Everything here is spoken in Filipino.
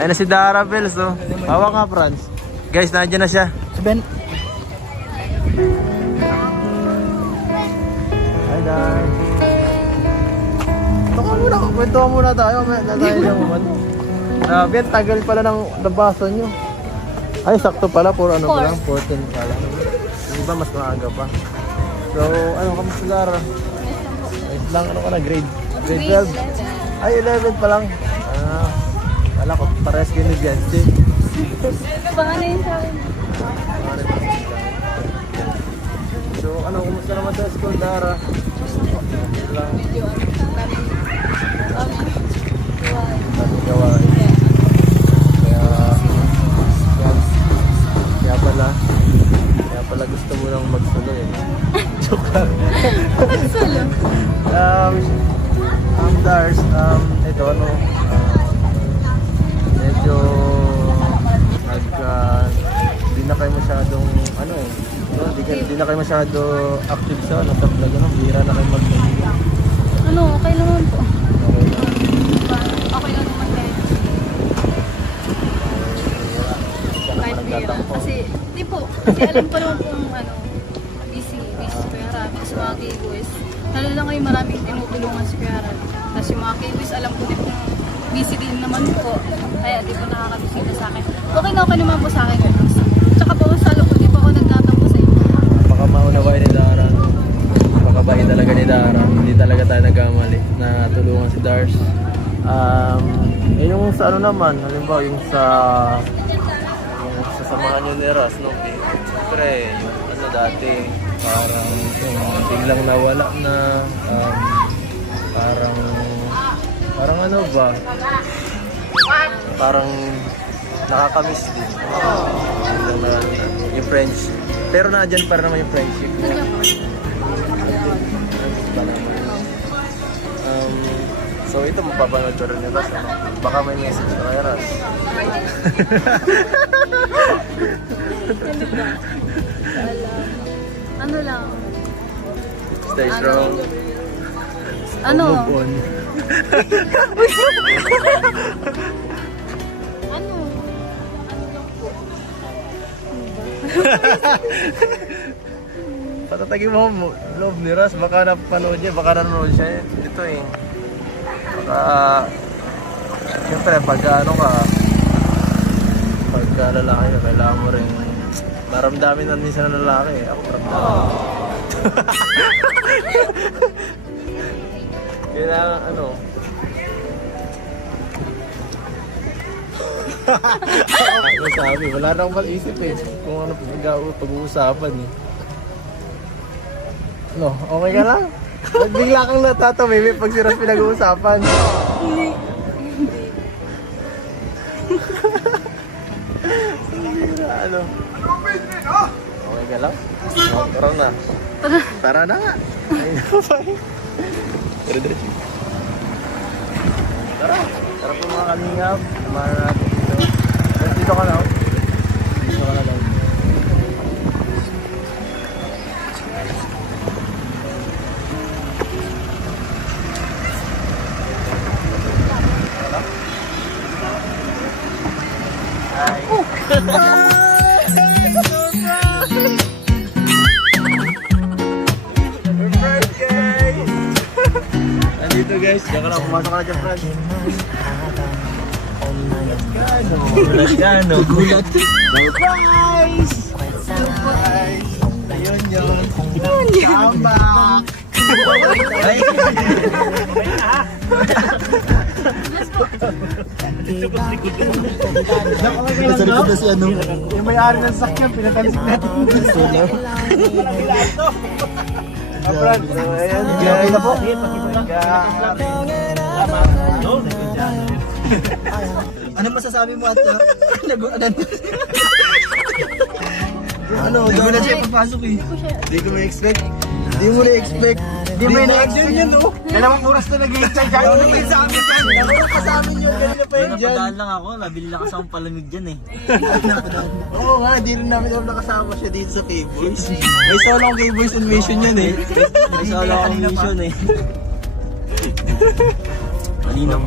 Ayun na si Dara Bells, oh. Hawak nga, Franz. Guys, nandiyan na siya. Si Ben. Hi, Dar. Kwentuhan muna tayo. May tayo lang naman. Grabe, ang tagal pala ng nabasa nyo. Ay, sakto pala. Puro ano pa lang, 14 pala. Yung iba, mas maaga pa. So, ano, kamusta, Dara? Ayos lang, ano ka na, grade 12? Ay, 11 pa lang. Wala ko, parehas kayo ni Jancy. Baka na yun sa akin. So, ano, kumusta naman sa school, Dara? Lang. Dami gawain. Kaya pala gusto mo lang magsulo eh. Joke lang. Magsulo? Dars, ito ano, medyo hindi na kayo masyadong ano eh, hindi na kayo masyado active sa nasa vlog, ano, bihira na kayo mag-vlog. Ano, okay naman po. Okay lang. Okay lang naman kayo. Kahit bihira. Kasi, di po. Kasi alam ko naman pong ano, busy si Kuya Rami. Sa mga giveaways. Lalo lang kayo maraming tinutulungan si Kuya Rami. Tapos yung mga giveaways, alam ko din pong busy din naman po. Kaya di po nakakabisita sa akin. Okay na okay naman po sa akin. Tsaka po sa loob, di po ako nagtatampo sa inyo. Baka maunawain ni Dara. Bakabahin talaga ni Dara. Hindi talaga tayo nagkamali na tulungan si Dars. Yung sa ano naman, halimbawa yung sa samahan nyo ni Ras, no? Siyempre, yung ano dati, parang biglang nawala na, parang ano ba? Parang nakakamiss din. Yung friendship. Pero nadyan pa rin naman yung friendship. So ito mapapanood ko rin ni Ras. Baka may message ka kay Ras. Ano lang? Stay strong. Ano? Move on. Ano? Ano lang po? Patatagin mo loob ni Ras. Baka napanood niya. Baka nanonood siya. Ito eh. Baka siyempre pag ano ka, pagka lalaki ka, kailangan mo rin maramdamin na minsan ng lalaki. Ako maramdamin. Kailangan ano. Ano sabi? Wala na akong mal-isip eh. Kung ano pag-uusapan eh. No, okay ka lang? Bigla kang natatamimi pag si Ras pinag-uusapan. Hindi. Ano? Okay ka lang? Oh, tara na. Tara na nga. Ay, nakapay. Tara. Tara po mga kalingap. Samahan natin dito. Dito ka na. Dito ka na daw. Surprise guys! Nandito guys, diyan ka lang, pumasok ka na dyan, Franz. Gulat ka, no? Gulat. Surprise! Surprise! Ayun yun. Tama! Ay! Nasarap na si ano? Yung may-ari ng sakyan, pinatalisik natin. Solo. Brad, ayan. Okay na po. Ano masasabi mo at naguanan? Ano, daw na siya papasok eh. Hindi ko ma-expect. Hindi mo na-expect. Hindi mo na-expect yun, no? Dalawang oras na nag-i-excite dyan. Ano yung sa amin dyan? Ano ka sa amin yun? Ganun na pa yun dyan. Napadaan lang ako, nabili lang kasama palamig dyan eh. Oo nga, hindi rin namin alam nakasama siya dito sa K-Boys. May solo ang K-Boys on mission yan eh. May sala akong mission eh. Malinaw.